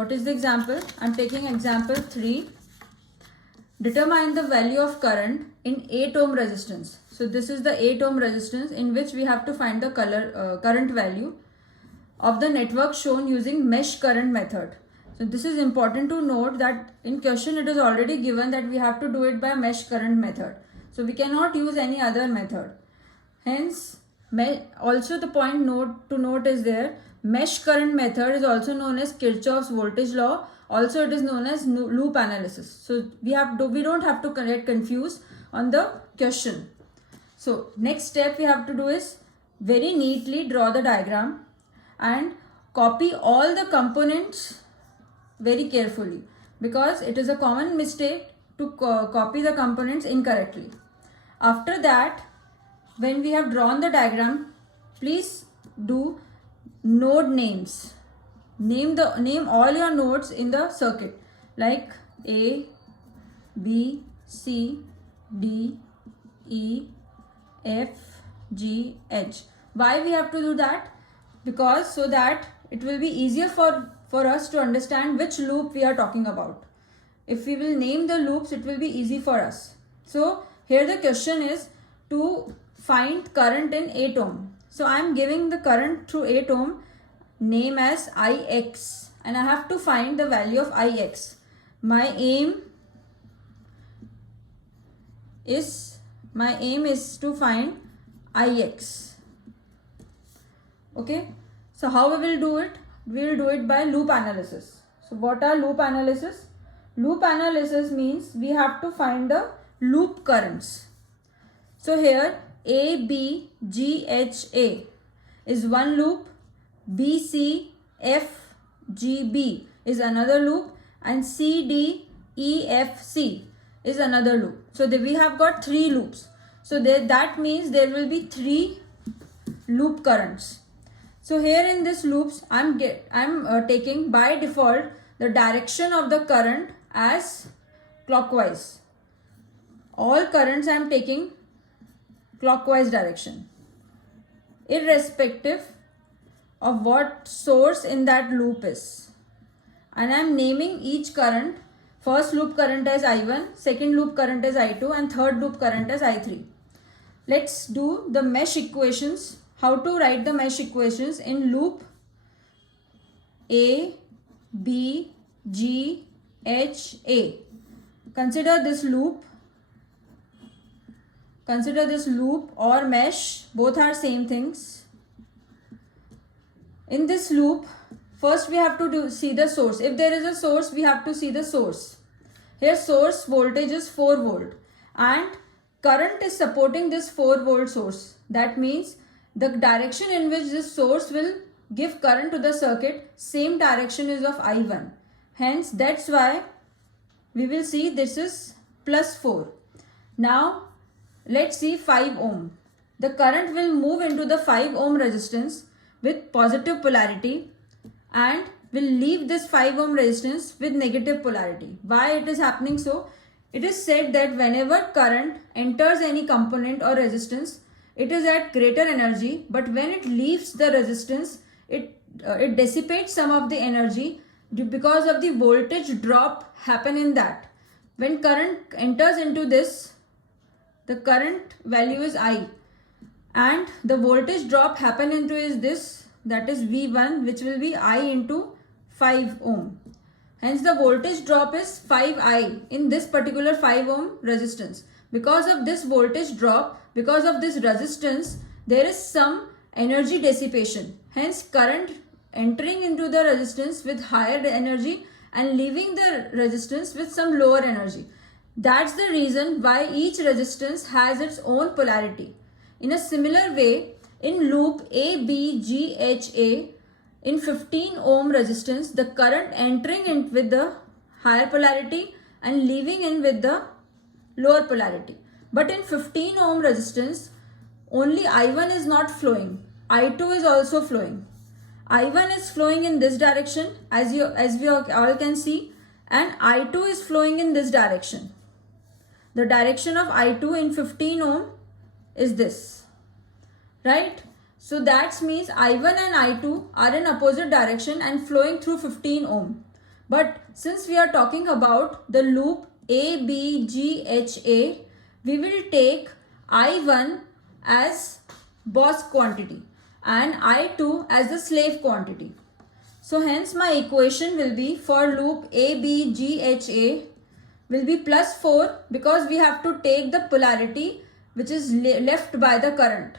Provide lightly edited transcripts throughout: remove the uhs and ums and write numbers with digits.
What is the example? I'm taking example 3. Determine the value of current in 8 ohm resistance. So this is the 8 ohm resistance in which we have to find the current value of the network shown using mesh current method. So this is important to note that in question it is already given that we have to do it by mesh current method. So we cannot use any other method. Hence, also the point to note is there, mesh current method is also known as Kirchhoff's voltage law. Also it is known as loop analysis. So we don't have to get confused on the question. So next step we have to do is very neatly draw the diagram and copy all the components very carefully, because it is a common mistake to copy the components incorrectly. After that, when we have drawn the diagram, please do node names. Name all your nodes in the circuit, like A, B, C, D, E, F, G, H. Why we have to do that? Because so that it will be easier for us to understand which loop we are talking about. If we will name the loops, it will be easy for us. So here the question is to find current in 8 ohm. So I am giving the current through 8 ohm name as Ix, and I have to find the value of Ix. My aim is to find Ix. Okay, so how we will do it? We will do it by loop analysis. So what are loop analysis? Loop analysis means we have to find the loop currents. So here A, B, G, H, A is one loop, B, C, F, G, B is another loop, and C, D, E, F, C is another loop. So we have got 3 loops. So that means there will be 3 loop currents. So here in this loops, I'm taking by default the direction of the current as clockwise. All currents I am taking clockwise direction, irrespective of what source in that loop is. And I am naming each current. First loop current as I1, second loop current as I2, and third loop current as I3. Let's do the mesh equations. How to write the mesh equations in loop A, B, G, H, A. Consider this loop or mesh, both are same things. In this loop, first we have to see the source. If there is a source, we have to see the source. Here source voltage is 4 volt and current is supporting this 4 volt source. That means the direction in which this source will give current to the circuit, same direction is of I1. Hence that's why we will see this is plus 4. Now let's see 5 ohm. The current will move into the 5 ohm resistance with positive polarity and will leave this 5 ohm resistance with negative polarity. Why it is happening so? It is said that whenever current enters any component or resistance, it is at greater energy, but when it leaves the resistance, it dissipates some of the energy because of the voltage drop happen in that. When current enters into this, the current value is I, and the voltage drop happen into is this, that is V1, which will be I into 5 ohm. Hence the voltage drop is 5I in this particular 5 ohm resistance. Because of this voltage drop, because of this resistance, there is some energy dissipation. Hence current entering into the resistance with higher energy and leaving the resistance with some lower energy. That's the reason why each resistance has its own polarity. In a similar way, in loop A, B, G, H, A, in 15 ohm resistance, the current entering in with the higher polarity and leaving in with the lower polarity. But in 15 ohm resistance, only I1 is not flowing. I2 is also flowing. I1 is flowing in this direction as we all can see, and I2 is flowing in this direction. The direction of I2 in 15 ohm is this, right? So that means I1 and I2 are in opposite direction and flowing through 15 ohm. But since we are talking about the loop ABGHA, we will take I1 as boss quantity and I2 as the slave quantity. So hence my equation will be for loop ABGHA will be plus 4, because we have to take the polarity which is left by the current.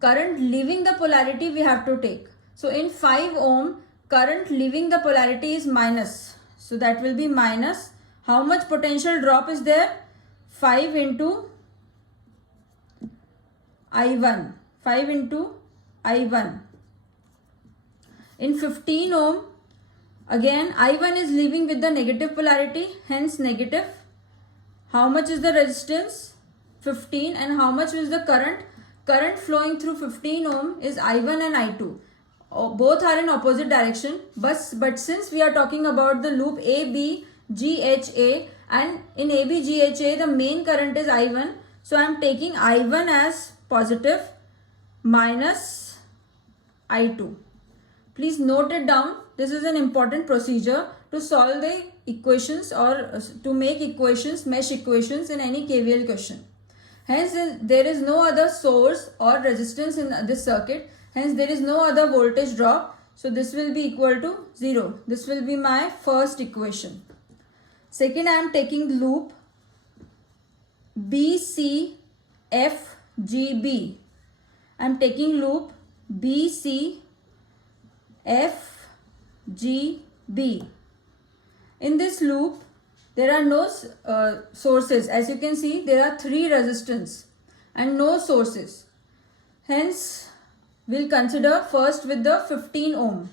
Current leaving the polarity we have to take. So in 5 ohm, current leaving the polarity is minus. So that will be minus. How much potential drop is there? 5 into I1. 5 into I1. In 15 ohm, again I1 is leaving with the negative polarity, hence negative. How much is the resistance? 15. And how much is the current? Current flowing through 15 ohm is I1 and I2. Both are in opposite direction, but since we are talking about the loop ABGHA, and in ABGHA the main current is I1, so I am taking I1 as positive minus I2. Please note it down. This is an important procedure to solve the equations or to make equations, mesh equations in any KVL question. Hence, there is no other source or resistance in this circuit. Hence, there is no other voltage drop. So, this will be equal to 0. This will be my first equation. Second, I am taking loop BCFGB. I am taking loop BCFGB. In this loop, there are no sources. As you can see, there are 3 resistance and no sources. Hence, we'll consider first with the 15 ohm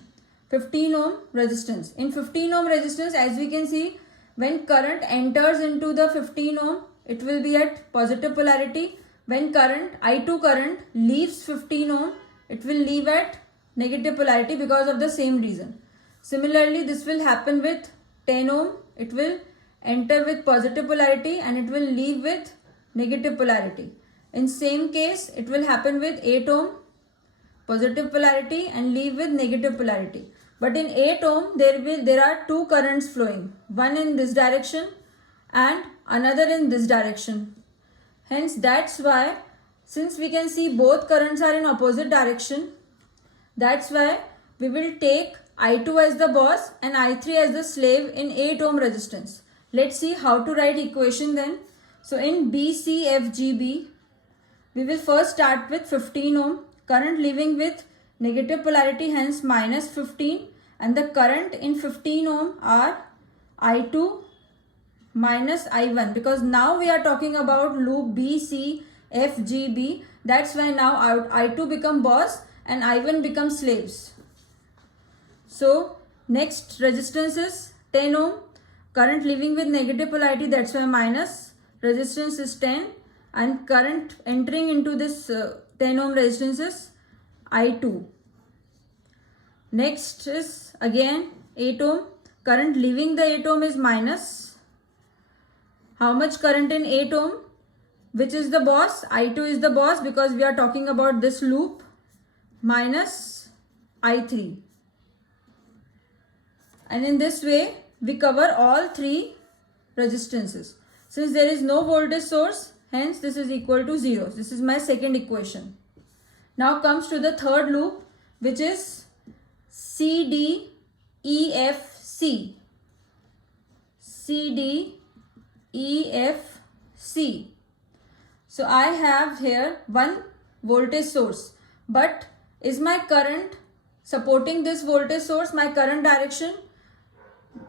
resistance. In 15 ohm resistance, as we can see, when current enters into the 15 ohm, it will be at positive polarity. When I2 current leaves 15 ohm, it will leave at negative polarity because of the same reason. Similarly, this will happen with 10 ohm. It will enter with positive polarity and it will leave with negative polarity. In same case, it will happen with 8 ohm, positive polarity and leave with negative polarity. But in 8 ohm, there are 2 currents flowing, one in this direction and another in this direction. Hence, that's why, since we can see both currents are in opposite direction, that's why we will take I2 as the boss and I3 as the slave in 8 ohm resistance. Let's see how to write equation then. So in BCFGB, we will first start with 15 ohm, current leaving with negative polarity, hence minus 15, and the current in 15 ohm are I2 minus I1, because now we are talking about loop BCFGB. That's why now I2 become boss and I1 becomes slaves. So next resistance is 10 ohm, current leaving with negative polarity, that's why minus, resistance is 10, and current entering into this 10 ohm resistance is I2. Next is again 8 ohm, current leaving the 8 ohm is minus. How much current in 8 ohm? Which is the boss? I2 is the boss because we are talking about this loop, minus I3. And in this way, we cover all 3 resistances. Since there is no voltage source, hence this is equal to 0. This is my second equation. Now comes to the third loop, which is CDEFC. CDEFC. So I have here one voltage source, but is my current supporting this voltage source, my current direction?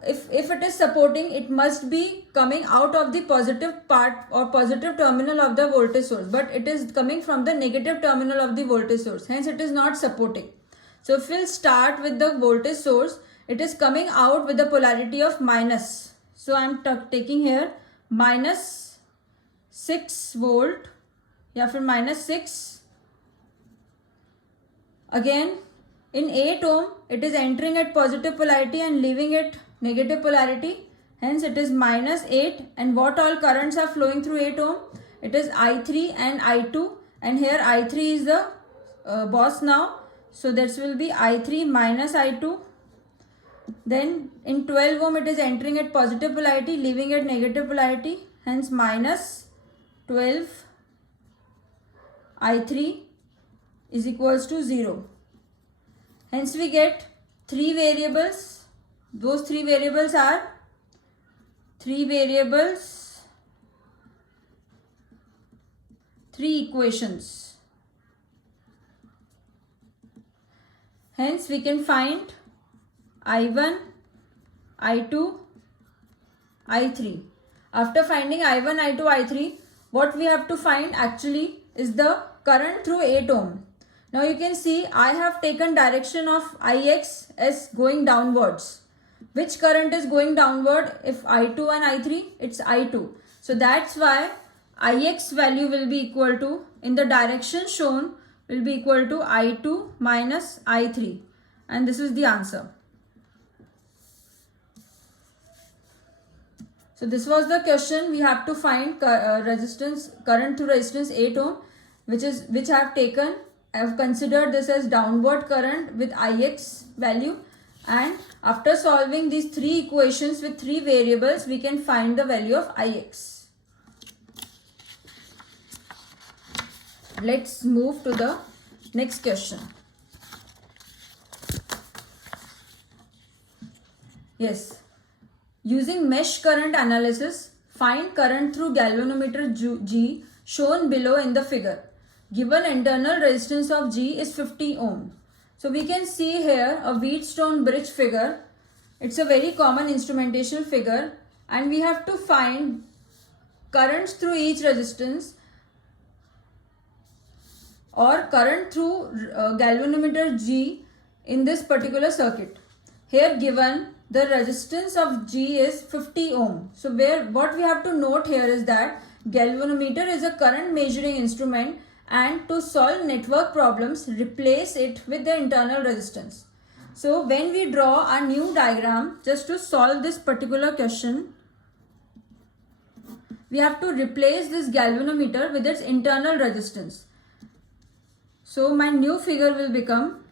If it is supporting, it must be coming out of the positive part or positive terminal of the voltage source, but it is coming from the negative terminal of the voltage source, hence it is not supporting. So if we'll start with the voltage source, it is coming out with the polarity of minus. So I am taking here minus 6 volt, या फिर minus 6. Again in 8 ohm, it is entering at positive polarity and leaving it negative polarity, hence it is minus 8. And what all currents are flowing through 8 ohm? It is I3 and I2, and here I3 is the boss now, so this will be I3 minus I2. Then in 12 ohm it is entering at positive polarity, leaving at negative polarity. Hence minus 12 I3 is equals to 0. Hence we get three variables. Those three variables are three equations. Hence we can find I1, I2, I3. After finding I1, I2, I3, what we have to find actually is the current through 8 ohm. Now you can see I have taken direction of Ix as going downwards. Which current is going downward? If I2 and I3, it's I2. So that's why Ix value will be equal to, in the direction shown, will be equal to I2 minus I3. And this is the answer. So this was the question. We have to find current through resistance 8 ohm, which I have considered this as downward current with Ix value, and after solving these three equations with three variables, we can find the value of Ix. Let's move to the next question. Yes. Using mesh current analysis, find current through galvanometer G shown below in the figure. Given internal resistance of G is 50 ohm. So we can see here a Wheatstone bridge figure. It's a very common instrumentation figure, and we have to find currents through each resistance or current through galvanometer G in this particular circuit. Here given the resistance of G is 50 ohm. So what we have to note here is that galvanometer is a current measuring instrument, and to solve network problems, replace it with the internal resistance. So when we draw a new diagram just to solve this particular question, we have to replace this galvanometer with its internal resistance. So my new figure will become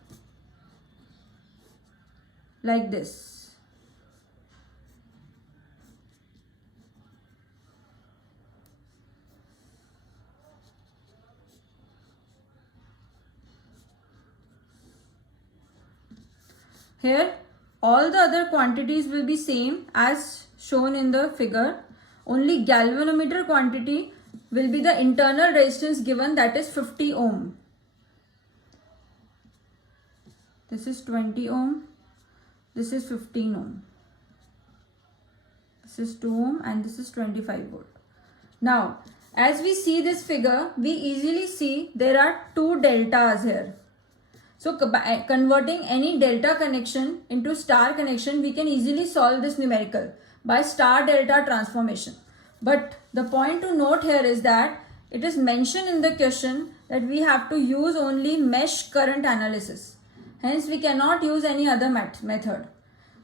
like this. Here all the other quantities will be same as shown in the figure. Only galvanometer quantity will be the internal resistance given, that is 50 ohm. This is 20 ohm. This is 15 ohm. This is 2 ohm and this is 25 volt. Now as we see this figure, we easily see there are two deltas here. So converting any delta connection into star connection, we can easily solve this numerical by star delta transformation. But the point to note here is that it is mentioned in the question that we have to use only mesh current analysis. Hence we cannot use any other method.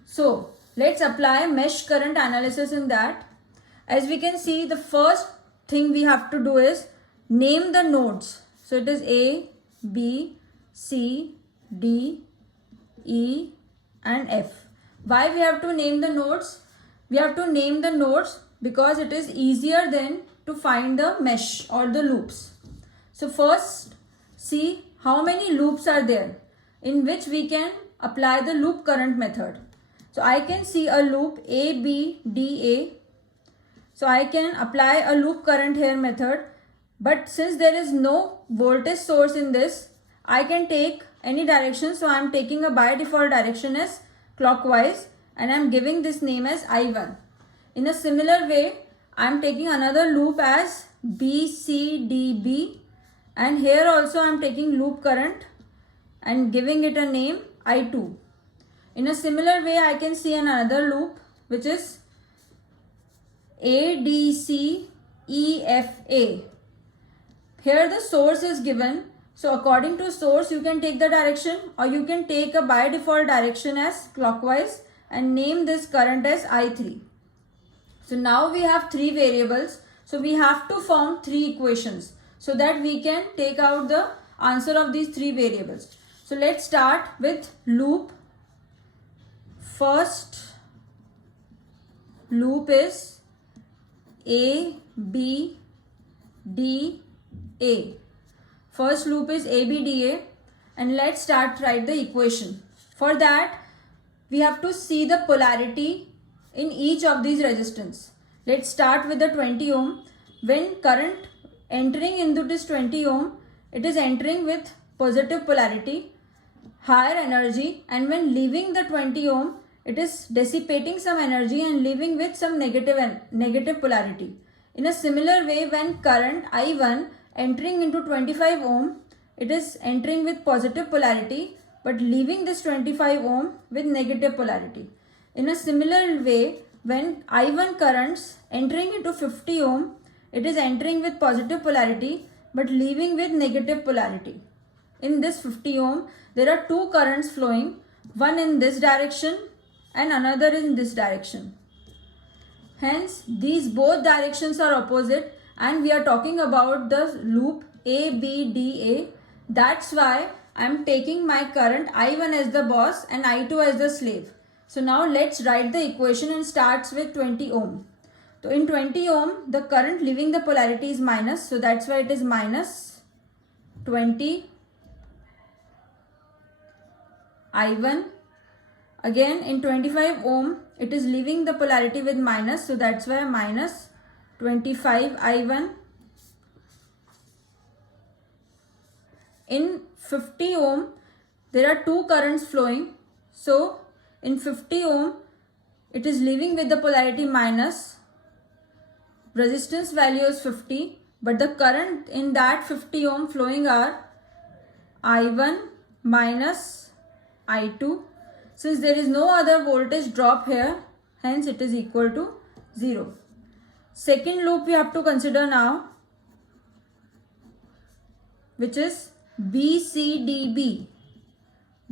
So let's apply mesh current analysis in that. As we can see, the first thing we have to do is name the nodes. So it is A, B, C, D, E and F. Why we have to name the nodes? We have to name the nodes because it is easier then to find the mesh or the loops. So first see how many loops are there in which we can apply the loop current method. So I can see a loop A, B, D, A. So I can apply a loop current here method, but since there is no voltage source in this, I can take any direction. So I am taking a by default direction as clockwise and I am giving this name as I1. In a similar way, I am taking another loop as B, C, D, B, and here also I am taking loop current and giving it a name I2. In a similar way, I can see another loop which is A, D, C, E, F, A. Here the source is given. So according to source, you can take the direction or you can take a by default direction as clockwise and name this current as I3. So now we have three variables. So we have to form three equations so that we can take out the answer of these three variables. So let's start with loop first loop is A, B, D, A. First loop is A, B, D, A, and let's start write the equation. For that, we have to see the polarity in each of these resistance. Let's start with the 20 ohm. When current entering into this 20 ohm, it is entering with positive polarity, higher energy, and when leaving the 20 ohm, it is dissipating some energy and leaving with some negative polarity. In a similar way, when current I1 entering into 25 ohm, it is entering with positive polarity but leaving this 25 ohm with negative polarity. In a similar way, when I1 currents entering into 50 ohm, it is entering with positive polarity but leaving with negative polarity. In this 50 ohm, there are two currents flowing, one in this direction and another in this direction. Hence, these both directions are opposite and we are talking about the loop ABDA. That's why I am taking my current I1 as the boss and I2 as the slave. So now let's write the equation and starts with 20 ohm. So in 20 ohm, the current leaving the polarity is minus. So that's why it is minus 20 I1. Again in 25 ohm, it is leaving the polarity with minus. So that's why minus 25 I1. In 50 ohm, there are two currents flowing. So in 50 ohm, it is leaving with the polarity minus. Resistance value is 50, but the current in that 50 ohm flowing are I1 minus I2. Since there is no other voltage drop here, hence it is equal to 0. Second loop we have to consider now, which is BCDB.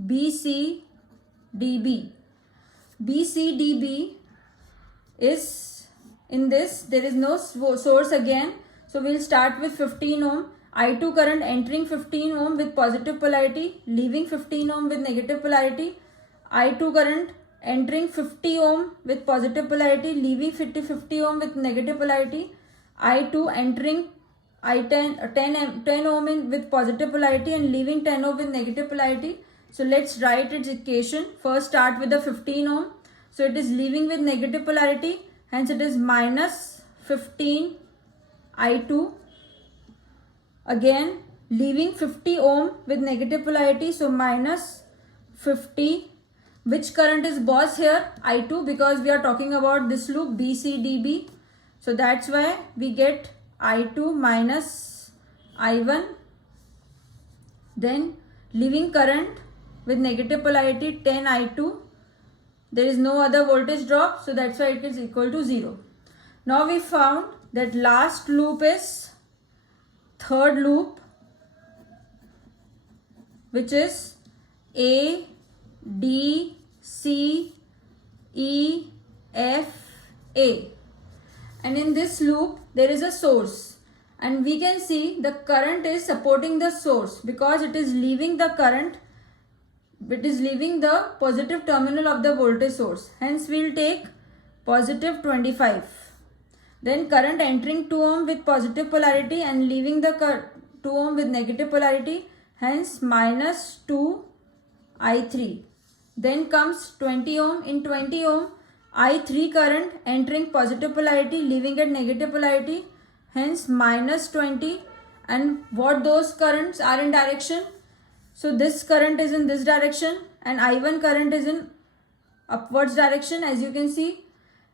BCDB. BCDB is in this, there is no source again. So we'll start with 15 ohm. I2 current entering 15 ohm with positive polarity, leaving 15 ohm with negative polarity. I2 current entering 50 ohm with positive polarity, leaving 50 ohm with negative polarity. I2 entering 10 ohm in with positive polarity and leaving 10 ohm with negative polarity. So let's write its equation. First start with the 15 ohm. So it is leaving with negative polarity. Hence it is minus 15 I2. Again leaving 50 ohm with negative polarity. So minus 50. Which current is boss here? I2, because we are talking about this loop BCDB. So that's why we get I2 minus I1. Then leaving current with negative polarity 10 I2. There is no other voltage drop, so that's why it is equal to 0. Now we found that last loop is third loop, which is A, D, C, E, F, A. And in this loop, there is a source. And we can see the current is supporting the source because it is leaving the current, it is leaving the positive terminal of the voltage source. Hence, we will take positive 25. Then current entering 2 ohm with positive polarity and leaving the 2 ohm with negative polarity. Hence, minus 2 I3. Then comes 20 ohm. In 20 ohm, I3 current entering positive polarity, leaving at negative polarity. Hence minus 20. And what those currents are in direction? So this current is in this direction and I1 current is in upwards direction, as you can see.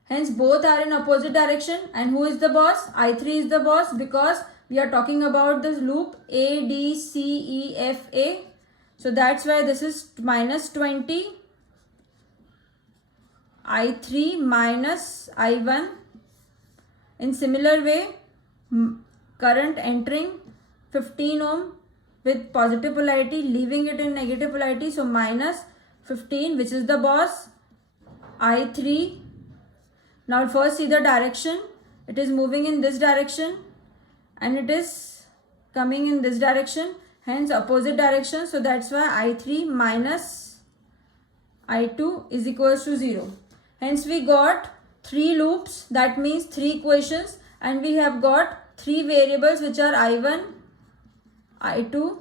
Hence both are in opposite direction. And who is the boss? I3 is the boss because we are talking about this loop A, D, C, E, F, A. So that's why this is minus 20 I3 minus I1. In similar way, current entering 15 ohm with positive polarity, leaving it in negative polarity. So minus 15, which is the boss, I3. Now first see the direction. It is moving in this direction and it is coming in this direction. Hence opposite direction. So that's why I3 minus I2 is equals to 0. Hence we got 3 loops, that means 3 equations, and we have got 3 variables which are I1, I2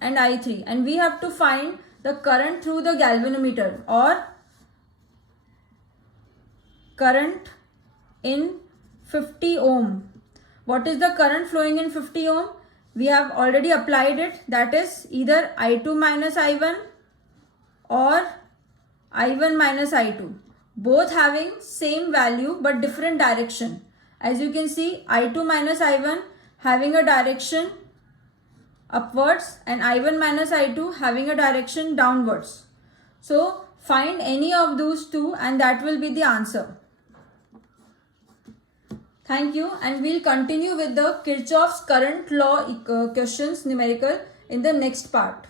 and I3, and we have to find the current through the galvanometer or current in 50 ohm. What is the current flowing in 50 ohm? We have already applied it, that is either I2 minus I1 or I1 minus I2, both having same value but different direction. As you can see, I2 minus I1 having a direction upwards and I1 minus I2 having a direction downwards. So find any of those two and that will be the answer. Thank you, and we'll continue with the Kirchhoff's current law questions numerical in the next part.